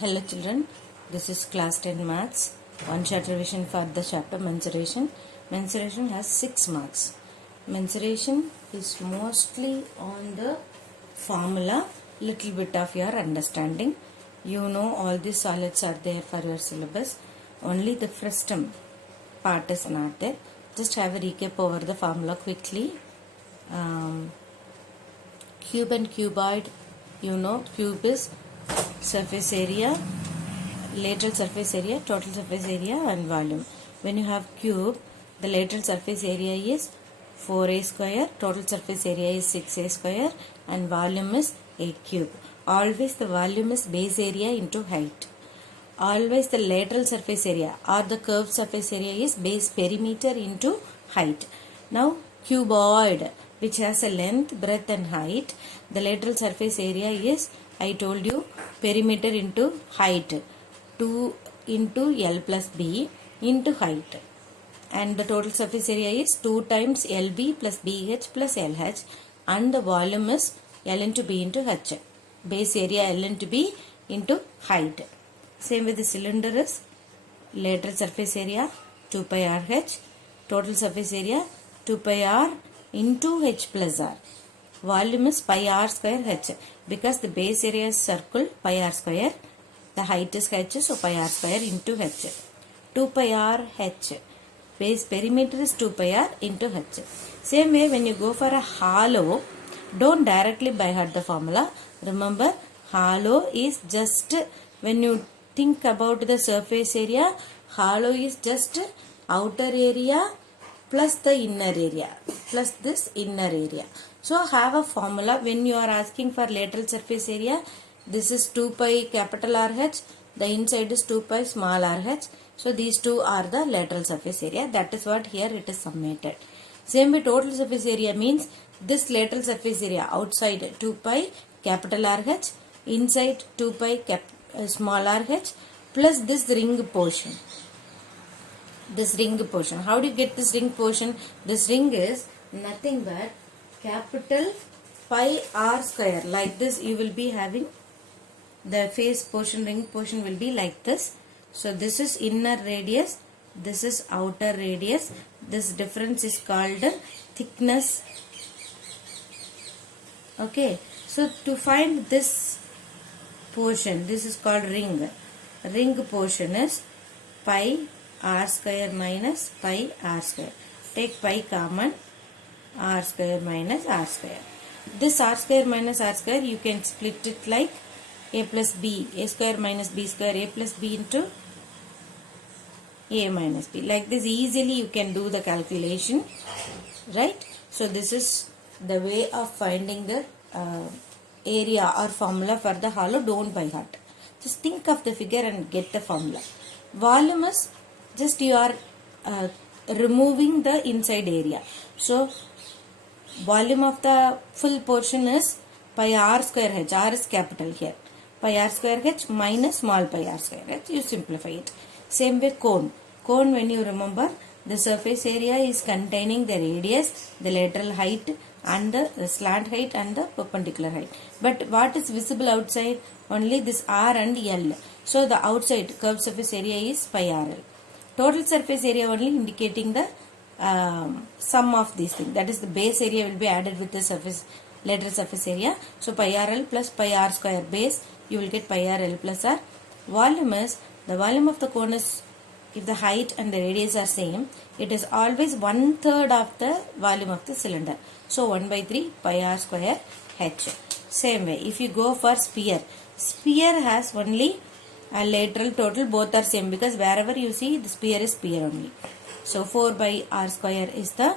Hello children, this is class 10 maths, one short revision for the chapter mensuration. Mensuration has 6 marks. Mensuration is mostly on the formula, little bit of your understanding. You know all these solids are there for your syllabus, only the frustum part is not there. Just have a recap over the formula quickly. Cube and cuboid, you know cube is surface area, lateral surface area, total surface area and volume. When you have cube, the lateral surface area is 4a square, total surface area is 6a square and volume is 8 cube. Always the volume is base area into height. Always the lateral surface area or the curved surface area is base perimeter into height. Now cuboid, which has a length, breadth and height, the lateral surface area is, I told you, perimeter into height, 2 into L plus B into height, and the total surface area is 2 times LB plus BH plus LH, and the volume is L into B into H, base area L into B into height. Same with the cylinder is lateral surface area 2 pi RH, total surface area 2 pi R into H plus R. Volume is pi R square H, because the base area is circle pi R square, the height is H, so pi R square into H. 2 pi R H, base perimeter is 2 pi R into H. Same way when you go for a hollow, don't directly by heart the formula. Remember, hollow is just, when you think about the surface area, hollow is just outer area plus the inner area plus this inner area. So have a formula when you are asking for lateral surface area. This is 2 pi capital RH, the inside is 2 pi small RH. So these two are the lateral surface area. That is what here it is summated. Same way total surface area means this lateral surface area outside 2 pi capital RH, inside 2 pi small RH plus this ring portion. This ring portion. How do you get this ring portion? This ring is nothing but capital pi R square. Like this you will be having the face portion, ring portion will be like this. So this is inner radius, this is outer radius. This difference is called thickness. Okay. So to find this portion, this is called ring. Ring portion is pi R square minus pi R square. Take pi common, R square minus R square. This R square minus R square you can split it like A plus B, A square minus B square, A plus B into A minus B. Like this easily you can do the calculation, right? So this is the way of finding the area or formula for the hollow. Don't by heart. Just think of the figure and get the formula. Volume is just you are removing the inside area. So volume of the full portion is pi R square H. R is capital here. Pi R square H minus small pi R square H. You simplify it. Same way cone. Cone, when you remember, the surface area is containing the radius, the lateral height and the slant height and the perpendicular height. But what is visible outside? Only this R and L. So the outside curved surface area is pi RL. Total surface area only indicating the sum of these things. That is the base area will be added with the surface lateral surface area. So pi RL plus pi R square base, you will get pi RL plus R. Volume is, the volume of the cone is, if the height and the radius are same, it is always 1/3 of the volume of the cylinder. So 1 by 3 pi R square H. Same way, if you go for sphere, sphere has only a lateral total, both are same, because wherever you see the sphere is sphere only. So 4 by R square is the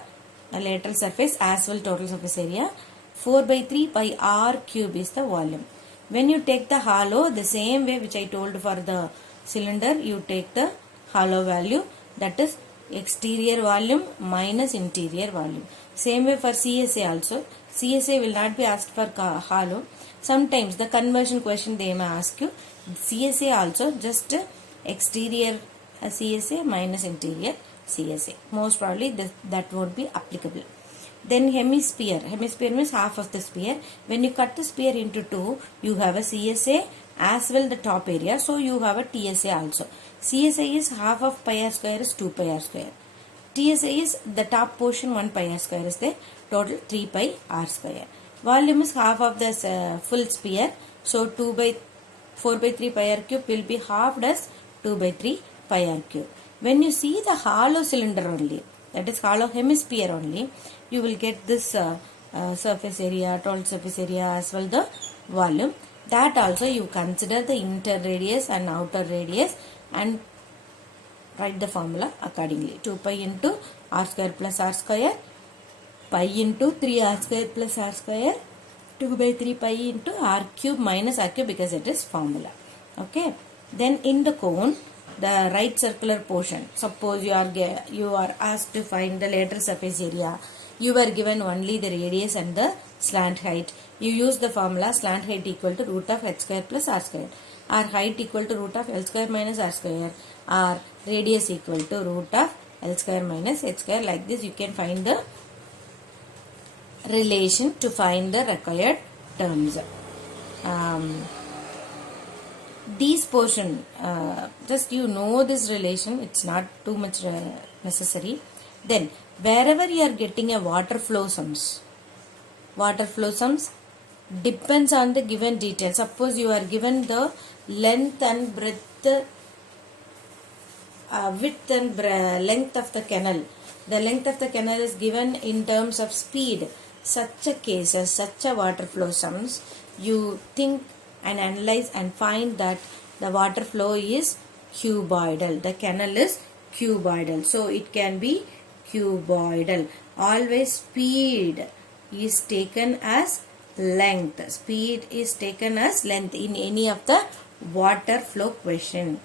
lateral surface as well total surface area. 4 by 3 pi R cube is the volume. When you take the hollow, the same way which I told for the cylinder, you take the hollow value, that is exterior volume minus interior volume. Same way for CSA also. CSA will not be asked for hollow. Sometimes the conversion question they may ask you. CSA also just exterior CSA minus interior CSA. Most probably that won't be applicable. Then hemisphere. Hemisphere means half of the sphere. When you cut the sphere into two, you have a CSA as well the top area. So you have a TSA also. CSA is half of pi r square is 2 pi r square. TSA is the top portion 1 pi r square is there. Total 3 pi r square. Volume is half of the full sphere. So 4 by 3 pi r cube will be halved as 2 by 3 pi r cube. When you see the hollow cylinder only, that is hollow hemisphere only, you will get this surface area, total surface area as well the volume. That also you consider the inner radius and outer radius and write the formula accordingly. 2 pi into r square plus r square, pi into 3 r square plus r square, 2 by 3 pi into r cube minus r cube because it is formula. Okay. Then in the cone, the right circular portion, suppose you are asked to find the lateral surface area. You were given only the radius and the slant height. You use the formula slant height equal to root of h square plus r square. R height equal to root of L square minus R square. R radius equal to root of L square minus H square. Like this you can find the relation to find the required terms. These portion, just you know this relation, it's not too much necessary. Then wherever you are getting a water flow sums depends on the given detail. Suppose you are given the length and breadth, width and length of the canal. The length of the canal is given in terms of speed. Such a cases, such a water flow sums, you think and analyze and find that the water flow is cuboidal. The canal is cuboidal. So it can be cuboidal. Always speed is taken as length. Speed is taken as length in any of the water flow question.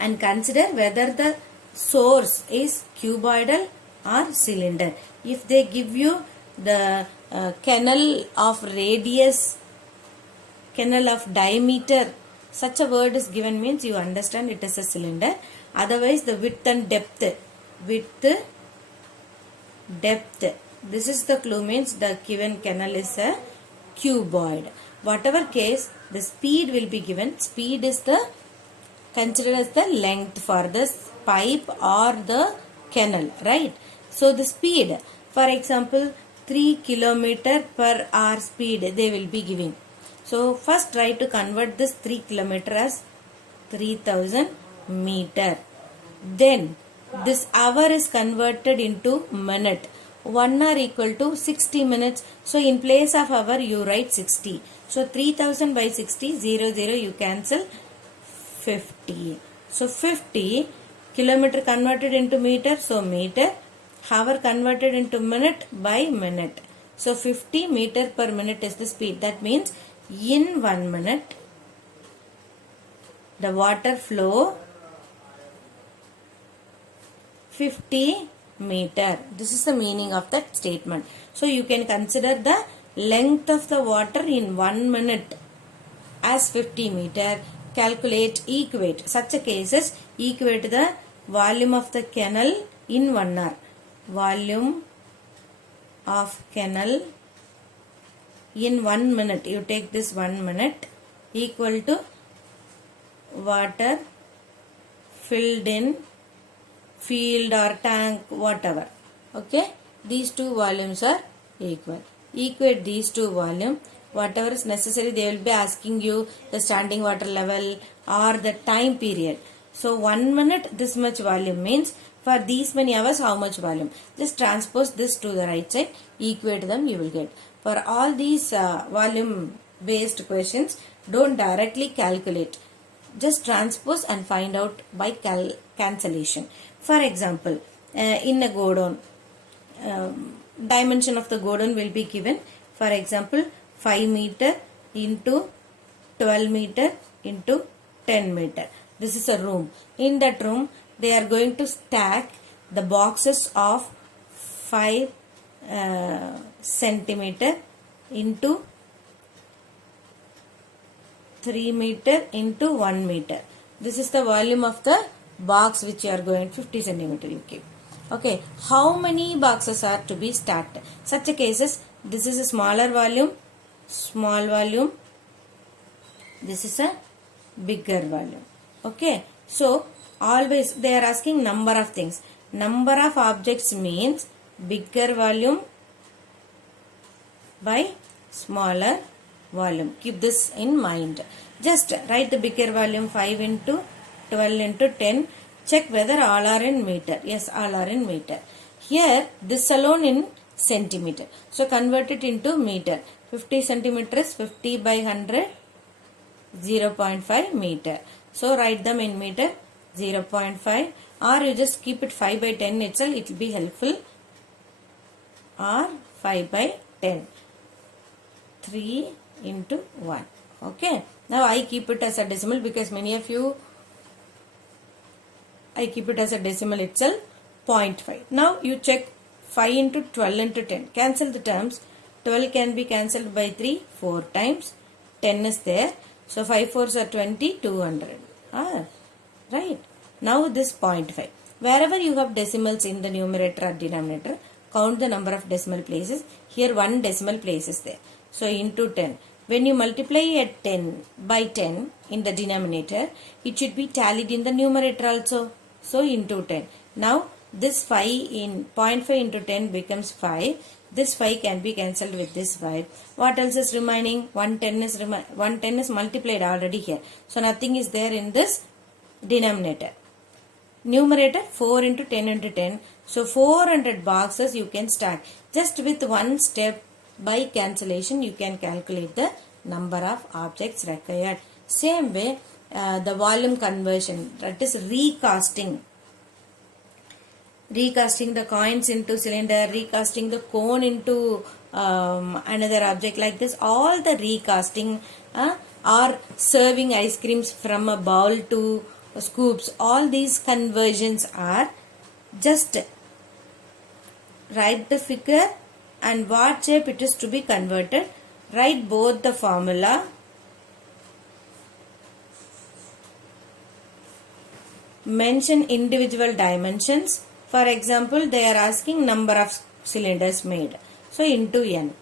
And consider whether the source is cuboidal or cylinder. If they give you the canal of radius, canal of diameter, such a word is given means you understand it is a cylinder. Otherwise the width and depth, this is the clue, means the given canal is a cuboid. Whatever case, the speed will be given. Speed is the considered as the length for this pipe or the canal, right? So the speed, for example, 3 km per hour speed they will be giving. So first try to convert this 3 km as 3000 meter. Then this hour is converted into minute. 1 hour equal to 60 minutes. So in place of hour you write 60. So 3000 by 60, 0, 0 you cancel, 50. So 50 kilometer converted into meter, so meter. Hour converted into minute by minute. So 50 meter per minute is the speed. That means in 1 minute the water flow 50 meter. This is the meaning of that statement. So you can consider the length of the water in 1 minute as 50 meter. Calculate, equate. Such a cases, equate the volume of the canal in 1 hour. Volume of canal in 1 minute. You take this 1 minute equal to water filled in field or tank, whatever. Okay. These two volumes are equal. Equate these two volumes. Whatever is necessary, they will be asking you the standing water level or the time period. So 1 minute this much volume means for these many hours how much volume. Just transpose this to the right side, equate them, you will get. For all these volume based questions, don't directly calculate. Just transpose and find out by cancellation. For example, in a godown, dimension of the godown will be given. For example, 5 meter into 12 meter into 10 meter. This is a room. In that room, they are going to stack the boxes of 5 centimeter into 3 meter into 1 meter. This is the volume of the box which you are going 50 centimeter you keep. Okay, how many boxes are to be stacked? Such a cases, this is a smaller volume, small volume, this is a bigger volume. Okay, so always they are asking number of things. Number of objects means bigger volume by smaller volume. Keep this in mind. Just write the bigger volume 5 into 12 into 10. Check whether all are in meter. Yes, all are in meter. Here, this alone in centimeter. So, convert it into meter. 50 centimeters, 50 by 100, 0.5 meter. So, write them in meter, 0.5, or you just keep it 5 by 10 itself. It will be helpful. Or 5 by 10. 3 into 1. Okay. Now, I keep it as a decimal because many of you I keep it as a decimal itself, 0.5. Now you check 5 into 12 into 10. Cancel the terms. 12 can be cancelled by 3, 4 times. 10 is there. So 5 4s are 20, 200. Right. Now this 0.5. Wherever you have decimals in the numerator or denominator, count the number of decimal places. Here one decimal place is there. So into 10. When you multiply at 10 by 10 in the denominator, it should be tallied in the numerator also. So into 10. Now this 5 in 0.5 into 10 becomes 5. This 5 can be cancelled with this 5. What else is remaining? 110 is multiplied already here. So nothing is there in this denominator. Numerator 4 into 10 into 10. So 400 boxes you can stack. Just with one step by cancellation you can calculate the number of objects required. Same way the volume conversion, that is recasting. Recasting the coins into cylinder, recasting the cone into another object like this. All the recasting or serving ice creams from a bowl to scoops. All these conversions are just write the figure and what shape it is to be converted. Write both the formula. Mention individual dimensions. For example, they are asking number of cylinders made. So, into n.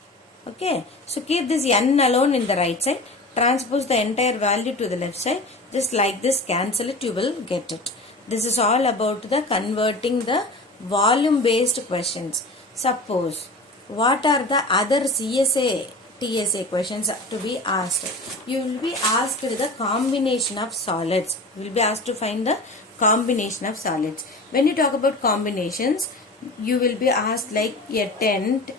Okay. So, keep this n alone in the right side. Transpose the entire value to the left side. Just like this, cancel it, you will get it. This is all about the converting the volume based questions. Suppose, what are the other CSA, TSA questions to be asked? You will be asked the combination of solids. You will be asked to find the combination of solids. When you talk about combinations, you will be asked like a tent,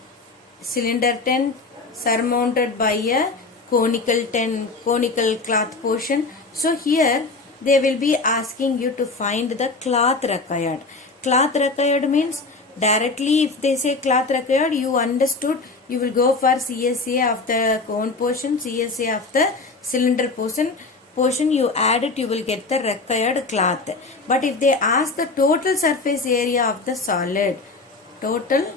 cylinder tent surmounted by a conical cloth portion. So here they will be asking you to find the cloth required. Cloth required means directly if they say cloth required, you understood, you will go for CSA of the cone portion, CSA of the cylinder portion, you add it, you will get the required cloth. But if they ask the total surface area of the solid, total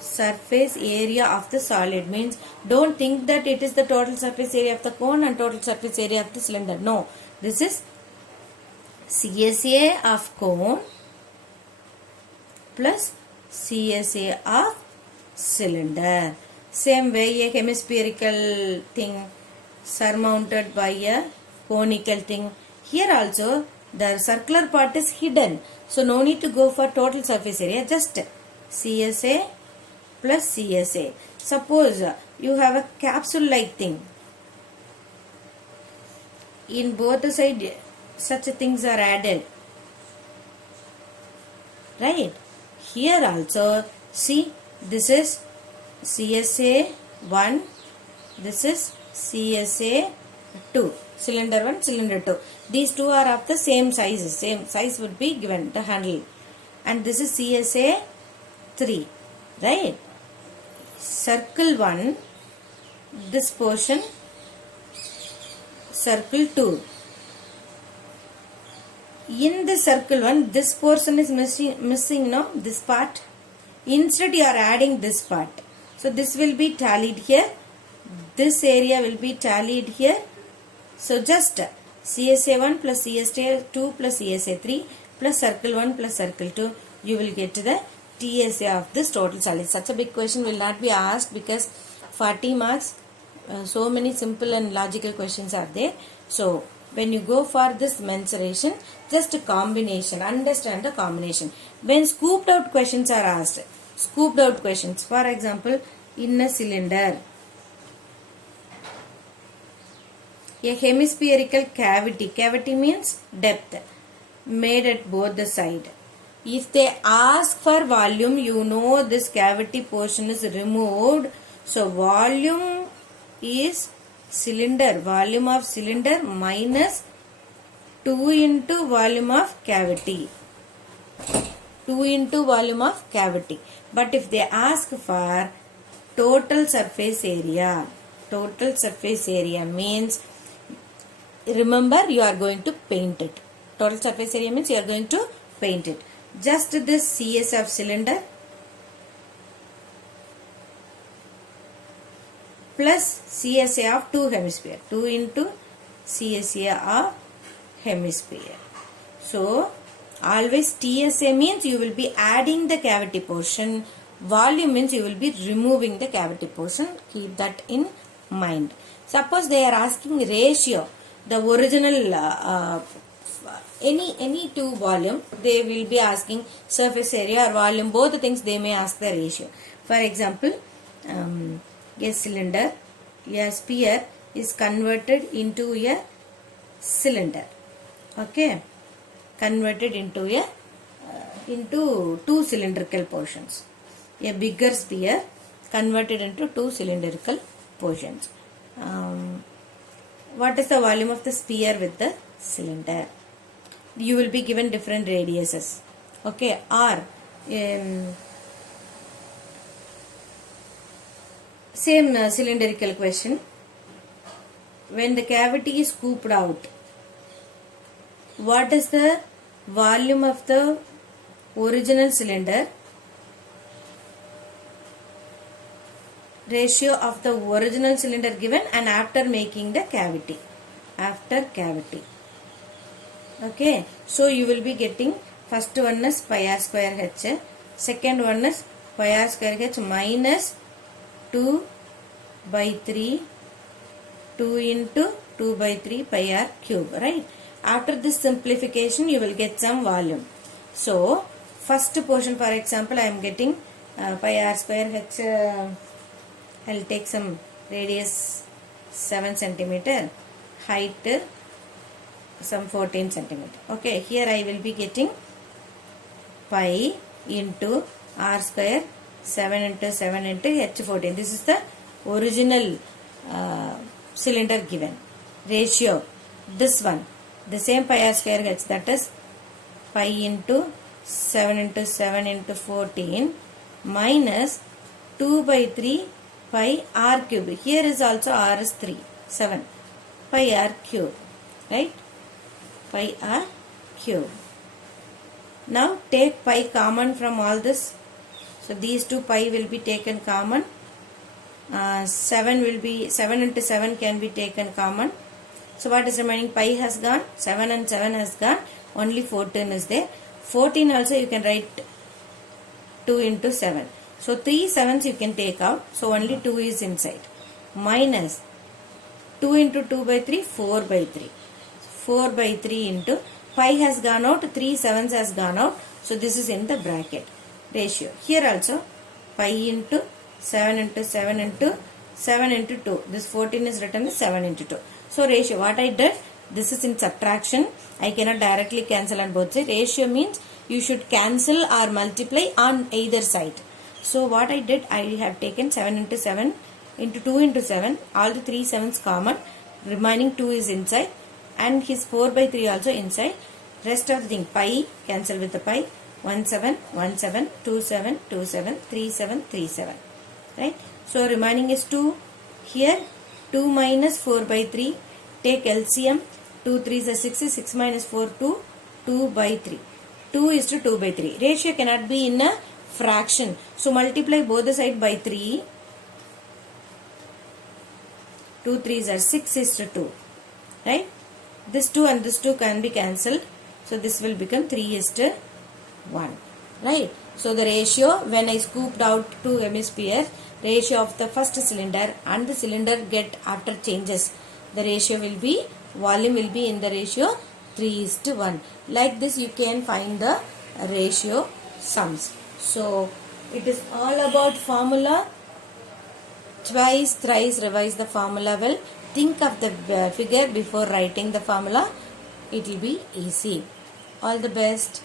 surface area of the solid means, don't think that it is the total surface area of the cone and total surface area of the cylinder. No, this is CSA of cone plus CSA of cylinder. Same way a hemispherical thing surmounted by a conical thing. Here also the circular part is hidden. So no need to go for total surface area. Just CSA plus CSA. Suppose you have a capsule like thing. In both the sides such things are added. Right. Here also see, this is CSA 1, this is CSA 2. Cylinder 1, cylinder 2. These two are of the same sizes. Same size would be given, the handle. And this is CSA 3. Right. Circle 1, this portion, circle 2. In the circle 1, this portion is missing, no? This part. Instead you are adding this part. So this will be tallied here. This area will be tallied here. So just CSA 1 plus CSA 2 plus CSA 3 plus circle 1 plus circle 2. you will get the TSA of this total solid. Such a big question will not be asked because 40 marks, so many simple and logical questions are there. So when you go for this mensuration, just a combination, understand the combination. When scooped out questions are asked, scooped out questions, for example, in a cylinder, a hemispherical cavity, cavity means depth, made at both the side. If they ask for volume, you know this cavity portion is removed. So volume is cylinder, volume of cylinder minus 2 into volume of cavity. 2 into volume of cavity. But if they ask for total surface area means, remember, you are going to paint it. Total surface area means you are going to paint it. Just this CS of cylinder plus CSA of 2 hemisphere. 2 into CSA of hemisphere. So always TSA means you will be adding the cavity portion. Volume means you will be removing the cavity portion. Keep that in mind. Suppose they are asking ratio, the original any two volume, they will be asking surface area or volume, both the things they may ask the ratio. For example, a cylinder, a sphere is converted into a cylinder. Okay, converted into a into two cylindrical portions. A bigger sphere converted into two cylindrical portions. What is the volume of the sphere with the cylinder? You will be given different radiuses. Okay, or same cylindrical question. When the cavity is scooped out, what is the volume of the original cylinder? Ratio of the original cylinder given and after making the cavity. After cavity. Okay, so you will be getting first one is pi r square h, second one is pi r square h minus 2 by 3, 2 into 2 by 3 pi r cube, right? After this simplification, you will get some volume. So, first portion, for example, I am getting pi r square h, I will take some radius 7 centimeter, height some 14 centimeter. Okay, here I will be getting pi into r square 7 into 7 into h 14. This is the original cylinder given. Ratio, this one, the same pi r square h, that is pi into 7 into 7 into 14 minus 2 by 3 pi r cube. Here is also r is 3, 7 pi r cube, right? Pi r cube. Now take pi common from all this. So these two pi will be taken common. 7 will be 7 into 7 can be taken common. So what is remaining? Pi has gone, 7 and 7 has gone. Only 14 is there. 14 also you can write 2 into 7. So 3 7s you can take out. So only 2 is inside. Minus 2 into 2 by 3, 4 by 3. 4 by 3 into pi has gone out, 3 7s has gone out. So this is in the bracket. Ratio. Here also pi into 7 into 7 into 7 into 2. This 14 is written as 7 into 2. So ratio. What I did, this is in subtraction. I cannot directly cancel on both sides. Ratio means you should cancel or multiply on either side. So what I did, I have taken 7 into 7 into 2 into 7. All the 3 7s common. Remaining 2 is inside. And his 4 by 3 also inside. Rest of the thing, pi, cancel with the pi. 1 7, 1 7, 2 7, 2 7, 3 7, 3 7. Right? So remaining is 2. Here 2 minus 4 by 3. Take LCM. 2 3s are 6. 6 minus 4 2. 2 by 3. 2 is to 2 by 3. Ratio cannot be in a fraction. So multiply both the side by 3. 2 3s are 6 is to 2. Right? This 2 and this 2 can be cancelled. So this will become 3 is to 1. right? So the ratio, when I scooped out 2 hemisphere, ratio of the first cylinder and the cylinder get after changes, the ratio will be, volume will be in the ratio 3:1. Like this you can find the ratio sums. So it is all about formula. Twice, thrice revise the formula well. Think of the figure before writing the formula. It will be easy. All the best.